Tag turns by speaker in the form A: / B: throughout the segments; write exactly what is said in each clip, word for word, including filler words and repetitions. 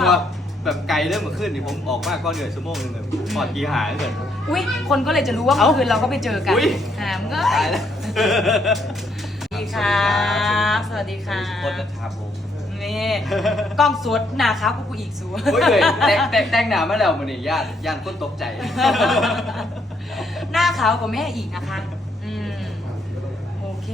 A: ว่าแบบไกลเริ่มมาขึ้นนี่ผมออกมากก็เหนื่อยชั่วโมงนึงเลยปอดกี่หายเกิน
B: อุ้ยคนก็เลยจะรู้ว่าเมื่อคืนเราก็ไปเจอกัน
A: อุ๊ย
B: อ่ามันก็
A: ตายแล้ว
B: สวัสดีครับสวัสดีค่ะ
A: คนนะครับผม
B: นี่กล้องสดหนาครับกูกูอีกสู
A: เฮ้ยเลยแต่แต่แต่งหนามาแล้วมันนี่ญาติญาติคนตกใจ
B: หน้าขาวกว่าแม่อีกนะคะอืมโอเค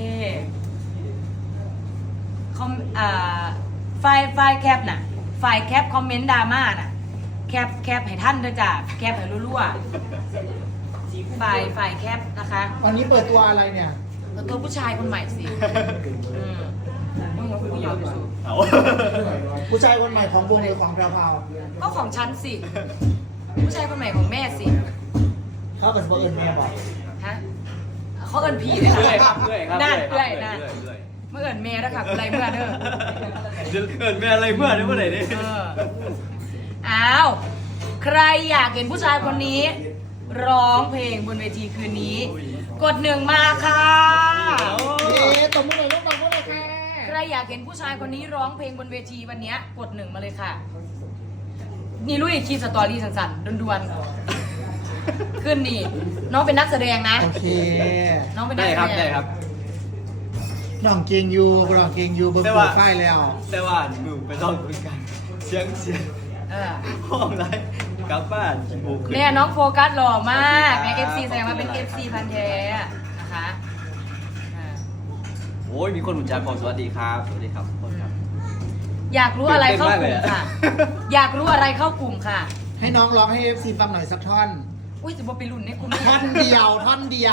B: คอมอ่าไฟล์ไฟล์แคปน่ะไฟล์แคปคอมเมนต์ดราม่าน่ะแคปแคปให้ท่านด้วยจ้ะแคปให้รั่วๆไฟล์ไฟล์แคปนะคะ
C: วันนี้เปิดตัวอะไรเนี่ย
B: แล้วตัวผู้ชายคนใหม่สิอืมมึงว่ากูยอมไปสู
A: เอา
C: ผู้ชายคนใหม่ของวงหรือของแพรวพราว
B: ก็ของฉันสิ ผู้ชายคนใหม่ของแม่สิ
C: เขากับสปอร์เอิร์นแม่บอก
B: ฮะเขาเอินพีเลย
A: เรื่อย
B: นะครับ
A: เรื่อยครับ
B: นั่น
A: เรื่
B: เรื่
A: อ
B: อย ย
A: ครับ
B: นั่น
A: เรื่อย
B: เมื่อเอินเมย์แล้วค่ะอะไรเมื่อเด้อ
A: เรื่อยเกิดเป็นอะไรเมื่อเนี่ยเมื่อไหร่นี่
B: เอออ้าวใครอยากเห็นผู้ชายคนนี้ ร้องเพลงบนเวทีคืนนี้ กดหนึ่งมาค่ะ
C: เอ๊ะตบมือหน่อยลูกตบมือหน่อยค่ะ
B: ใครอยากเห็นผู้ชายคนนี้ร้องเพลงบนเวทีวันนี้กดหนึ่งมาเลยค่ะ นี่ลุยคีสตอรี่สั้นๆด่วนๆขึ้นนี่ น้องเป็นนักแสดงนะ
C: โอเค
B: น้องเป็นนั
A: ได้
B: กแส
A: ครับ
B: ด
A: ได้
B: ง
A: ครับ
C: น้องเกงยูน้องเกงยูเบิร์
A: แต่
C: ด
A: ว่า
C: ไฟแล้ว
A: แต่ว่ามือไปลองคุยกันเสียงเสียง
B: เออ
A: ห้องไรกลับบ้านขี้มูกขึ้น
B: เนี่ยน้องโฟกัสหล่อมากใน เอฟ ซี แสดงว่าเป็น เอฟ ซี พันธุ์แท้นะคะอ่า
A: โอ้ยมีคนหุ่นจักรบอกสวัสดีครับสวัสดีครับทุกคนครับ
B: อยากรู้อะไรเข้ากลุ่ม
A: ตื่นเต้นมากเลย
B: ค่ะ
A: อะ
B: อยากรู้อะไรเข้ากลุ่มค่ะ
C: ให้น้องร้องให้เอฟซีฟังหน่อยสักท่อน
B: อุ้ยจะบอกไปรุ่นในกลุ่ม
C: ท่อนเดียว ท่อนเดียว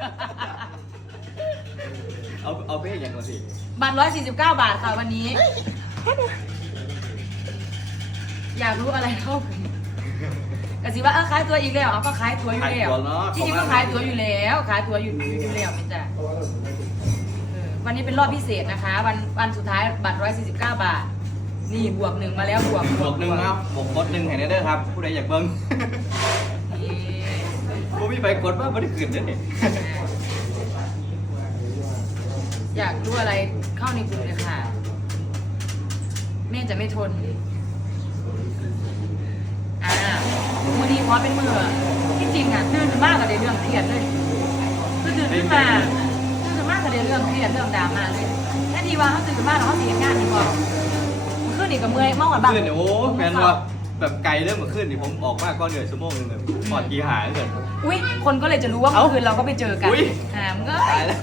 A: เอาเอาเพลงอย่างก่อนสิ
B: บัตรร้อยสี่สิบเก้าบาทค่ะวันนี้ อยากรู้อะไรเข้ากลุ่มกะสิว่าเออขายตัวอีกแล้วเอาก็ขายตัวอยู่
A: ขาย
B: แล้ว
A: ตัวเนาะ
B: ที่จริงก็ขายตัวอยู่แล้วขายตัวอยู่อยู่แล้วพี่จ้ะเออวันนี้เป็นรอบพิเศษนะคะ วันวันสุดท้ายบัตรร้อยสี่สิบเก้าบาท นี่บวกหนึ่งมาแล้วบวก
A: บวกหนึ่งครับบวกกดหนึ่งให้ได้เด้อครับ ผู้ใดอยากเบิ้ง
B: นี่
A: ผู้มีไปกดว่าไม่ได้ขึ้นเด้อนี่
B: อยากรู้อะไรเข้าในกลุ่มเลยค่ะ แม่จะไม่ทน อ่ามือดีพอเป็นมือที่จริงอ่ะตื่นขึ้นมากกับเรื่องเครียดเลยคือตื่นขึ้นมาตื่นขึ้นมากกับเรื่องเครียดเรื่องดราม่าเลยแค่ดีว่าเขาตื่นขึ้นมาแล้วเขาเสียงานดีกว่าขึ้นอีกกับเมื่อยเมื่อวันบ้าง
A: ขึ้นเนี่ยโอ้แมนว่าแบบไกลเริ่มมาขึ้นนี่ผมออกมากก็เหนื่อยชั่วโมงนึงเลยปอดกี่หายเกิน
B: อุ้ยคนก็เลยจะรู้ว่าเมื่อคืนเราก็ไปเจอกัน
A: อุ๊ย
B: อ่ามันก็
A: ตายแล้ว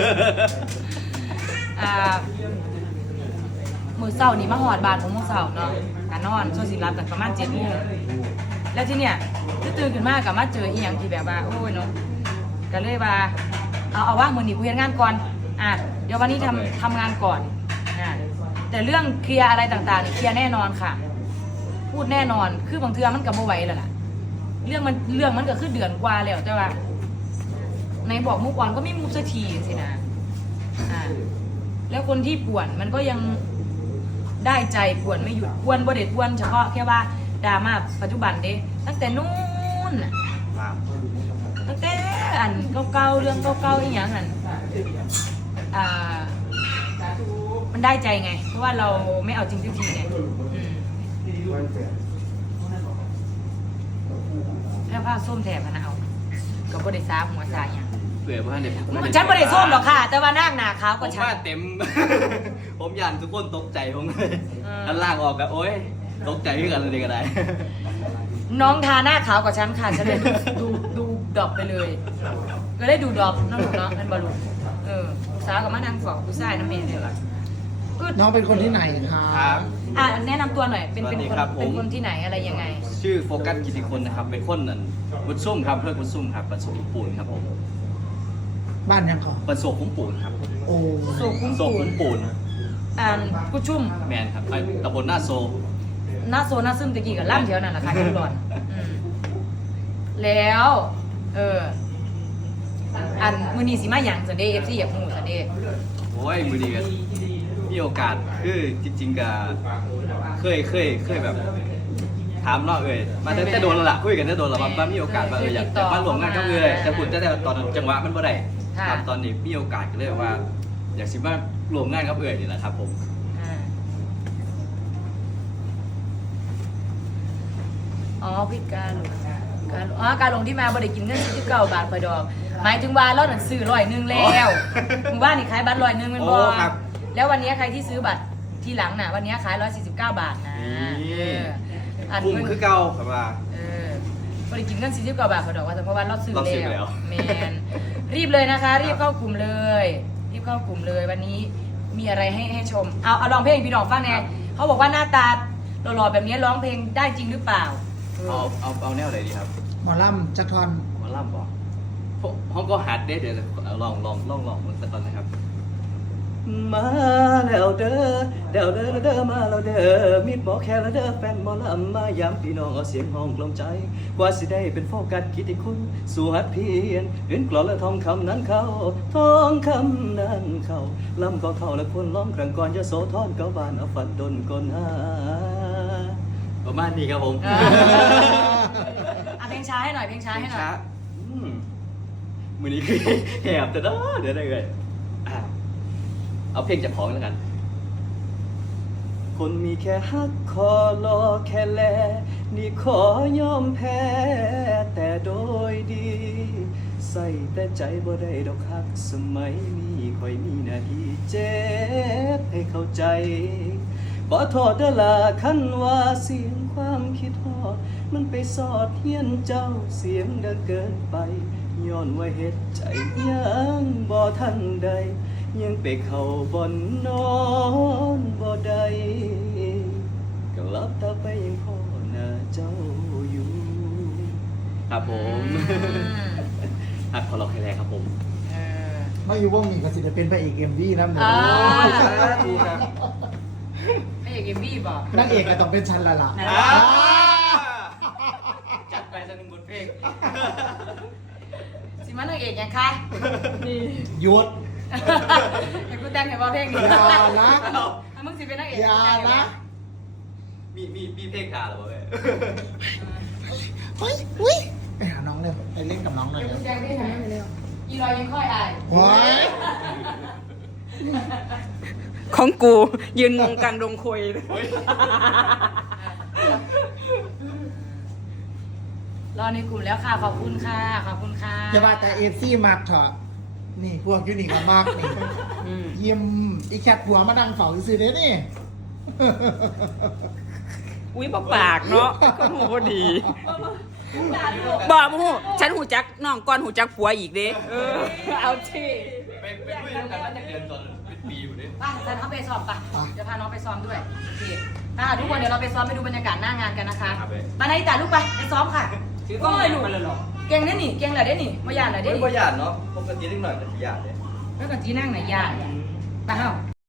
B: อ่ามือเศร้านี่มาหอดบานของมือเศร้าเนาะการนอนช่วงสิรับกันประมาณเจ็ดโมงแล้วที่เนี่ยที่ตื่นขึ้นมากับมาเจออีหยังที่แบบว่าโอ้ยเนาะก็เลยว่าเอาเอาว่ามือหนีกูเรียนงานก่อนอ่ะเดี๋ยววันนี้ทำทำงานก่อนอ่ะแต่เรื่องเคลียร์อะไรต่างๆนี่เคลียร์แน่นอนค่ะ พูดแน่นอนคือบางเทื่อมันกับโมไหวแล้วล่ะเรื่องมันเรื่องมันก็คือเดือนกว่าแล้วแต่ว่าในบอกมุกก่อนก็ไม่มุกสักทีสินะอ่าแล้วคนที่ป่วนมันก็ยังได้ใจป่วนไม่หยุดป่วนบ่เด็ดป่วนเฉพาะแค่ว่าดราม่าปัจจุบันเด้ตั้งแต่นู้นน่ะตั้งแต่อันเก่าๆเรื่องเก่าๆอีหยังอันอ่ามันได้ใจไง เพราะว่าเราไม่เอาจริงทุกทีไงอืมแค่ผ้าส้มแถบพะนะเอากับบริษัทหัวสายอย่าง
A: เบื่อเพื่อนเด็ก
B: ฉันบริส้มหรอกค่ะ แต่ว่านั่งหนาขาว
A: ผ
B: กว่าม ฉัน
A: ว่าเต็ม ผมยันทุกคนตกใจผมเลย
B: อืม
A: อันล่างออกกันโอ้ยตกใจขึ้นกันเลยก็ได้
B: น้องทาหน้าขาวกว่าฉันค่ะฉันเลยดูดูดูดรอปไปเลย ก็ได้ดูดรอปน้องหนูเนาะเป็นบอลลูนเออสาวกับมานั่งฝอกผู้ชายน้ำเมย์เลยล่ะก็
C: น้องเป็นคนที่ไหนคะ
A: ครับ
B: อ่ะแนะนำตัวหน่อยเป็นเป็น
A: สวัสดี
B: คน
A: ครับผม
B: เป็นคนที่ไหนอะไรยังไง
A: ชื่อโฟกัสกิติคนนะครับ เป็นคนนั่นบุญซุ่มครับเพื่อนบุญซุ่มครับปันโศกปูนครับผม
C: บ้านยังก่อน
A: ปันโศกคุ้มปูนครับ
C: โอ้
B: โศกคุ้ม
A: โศกคุ้มปูน
B: อ่านผู้ชุ่ม
A: แมนครับไอ้ตำบลหน้าโซ
B: หน้าโซหน้าซึมตะกี้กับล่ำเทียวนั่นแหละค่ะที่ร้อนอืมแล้วเอออันมือนีสิมาหยังสันเดย์เอฟซีอยากหูสันเดย์
A: โอ้ยมือดีกันมีโอกาสคือจริงๆก็เคยเคยเคยแบบ ถามเนาะเอ่ยมาแต่แต่โดนแล้วล่ะคุยกันแต่โดนแล้วว่ามีโอกาสมาเอออยากจะมาร่วมงานกับเอ่ยแต่คุณแต่ตอนนั้นจังหวะมันบ่ได้ครับตอนนี้มีโอกาสก็เลยว่า อยากสิมาร่วมงานกับเอ่ยนี่แหละครับผม
B: อ่าอ๋อพี่การหลงการอ๋อการหลงที่มาบริกินเงินสิบเก้าบาทคอยดอกหมายถึงว่าเราหนังซื้อร้อยหนึ่งแล้วหมู่บ้านนี่ขายบัตรร้อยหนึ่งเป็นบอ
A: โอ้ครับ
B: แล้ววันนี้ใครที่ซื้อบัตรทีหลังน่ะวันนี้ขายร้อยสี่สิบเก้าบาทนะ
A: นี่
B: เอออัน
A: คุ้มคือเก่าครับว่า
B: เออบริกินเงินสี่สิบเก้าบาทคอยดอกว่าแต่เพราะว่าเราซื้อ
A: เราซื้อ
B: แล้
A: แล้ว
B: วแมนรีบเลยนะคะ รีบเข้ากลุ่มเลย รีบเข้ากลุ่มเลยวันนี้มีอะไรให้ให้ชมเอาเอาลองเพลงพี่น้องฟังแน่เขาบอกว่าหน้าตาหล่อๆแบบนี้ร้องเพลงได้จริงหรือเปล่า
A: เอาเอาเอาแนวไหนดีครับ
C: หมอลำจักรทอน
A: หมาล่ำบอกผมผมก็หัดได้เดี๋ยวเอาลองลองลองลองมันสักตอนนะครับ มาแล้วเด้อเด้อเด้อเด้อมาแล้วเด้อมิดหมอแค่แล้วเด้อแฟนหมอลำมาย้ำพี่น้องเอาเสียงห้องกลมใจ กว่าสิได้เป็นโฟกัสกิตติคุณสู่หัดเพียนเห็นกลอนและทองคำนั้นเข้าทองคำนั้นเข้าลำก็เข้าและคนร้องครั้งก่อนจะโสธรเก้าบานเอาฝันดนกลหาประมาณนี้ครับผม
B: เออเอาเพลงช้าให้หน่อยเพลงช้าให้หน่อย
A: อืมมือนี้คือแหบแต่เด้อเดี๋ยวได้เลยอ่ะเอาเพลงจากของแล้วกัน คนมีแค่ฮักคอรอแค่แล นี่ขอยอมแพ้ แต่โดยดี ใส่แต่ใจบ่ได้ดอกฮักสมัยนี้ค่อยมีหน้าที่เจ็บให้เข้าใจ ขอโทษเด้อล่ะคันว่าเสียงความคิดฮอด มันไปสอดเฮียนเจ้าเสียงดังเกินไป ย้อนว่าเฮ็ดใจยังบ่ทันใด ยังไปเข้าบ่อนนอนบ่ได้ก็หลับตาไปยังพ่อหน้าเจ้าอยู่ ครับผม หักพอเราแค่แรกครับผม
B: เออ
C: มาอยู่วงนี้ก็สิได้เป็นพระเอกเอ็มวีนะหนู
B: อ่า
A: ถูกครับ
B: ไม่อยากเอ็มวีบอก
C: นางเอกก็ต้องเป็นฉันละล่ะ
B: อ่า
A: จัดไปสักหนึ่งบทเพลง
B: สิมันนางเอกยังคะนี่
C: หยุด
B: เห็นกูแต่งเห็นว่าเพลงนี้
C: อย่านะ
B: เอามึงสิเป็นนางเอก
C: อย่านะ
A: มีมีมีเพลงขาหรือเปล่าเว้ย
C: เฮ้ยอุ้ยไปหาน้องเลยไปเล่นกับน้องหน่อย
B: เดี๋ยว
C: เร็ว
B: กูแต่งเพลงให้เร็วอีรอยยังค่อยอาย
C: โอ้ย
D: ของกูยืนงงกลางดงควยเลย
A: เฮ้ย
B: รอในกลุ่มแล้วค่ะ ขอบคุณค่ะ ขอบคุณค่ะ
C: จะว่าแต่เอฟซีมากเถอะนี่พวกยูนิคก็มากนี่
D: อืม
C: เยี่ยมอีแคทผัวมาดังเฝ้าซื้อเด้นี่
D: อุ้ยบ่ปากเนาะก็หูบ่ดีบอกหูฉันหูจักน้องก่อนหูจักผัวอีกเด้เออเอาที่
A: ไปไปคุยกันมาตั้งเดือนก่อนเป็นปีอยู่ดิ
B: ไป้าฉันเขาไปซ้อมปะเดี๋ยวพาน้องไปซ้อมด้วยโอเคอ่ะทุกคนเดี๋ยวเราไปซ้อมไปดูบรรยากาศหน้างานกันนะคะมานาฬิตาลูกไปไปซ้อมค่ะ
D: ถือกล้องไปดูเลยเหรอ
B: เก่งได้หนิเก่งเหรอได้หนิมาหยาดเหรอได้
A: เฮ้ย
B: หนิ
A: บ่หยาดเนาะปกตินิดหน่อยแต่สิหยาดเลย
B: แล้วก็จีนั่งไหนหยาดไปเฮ้า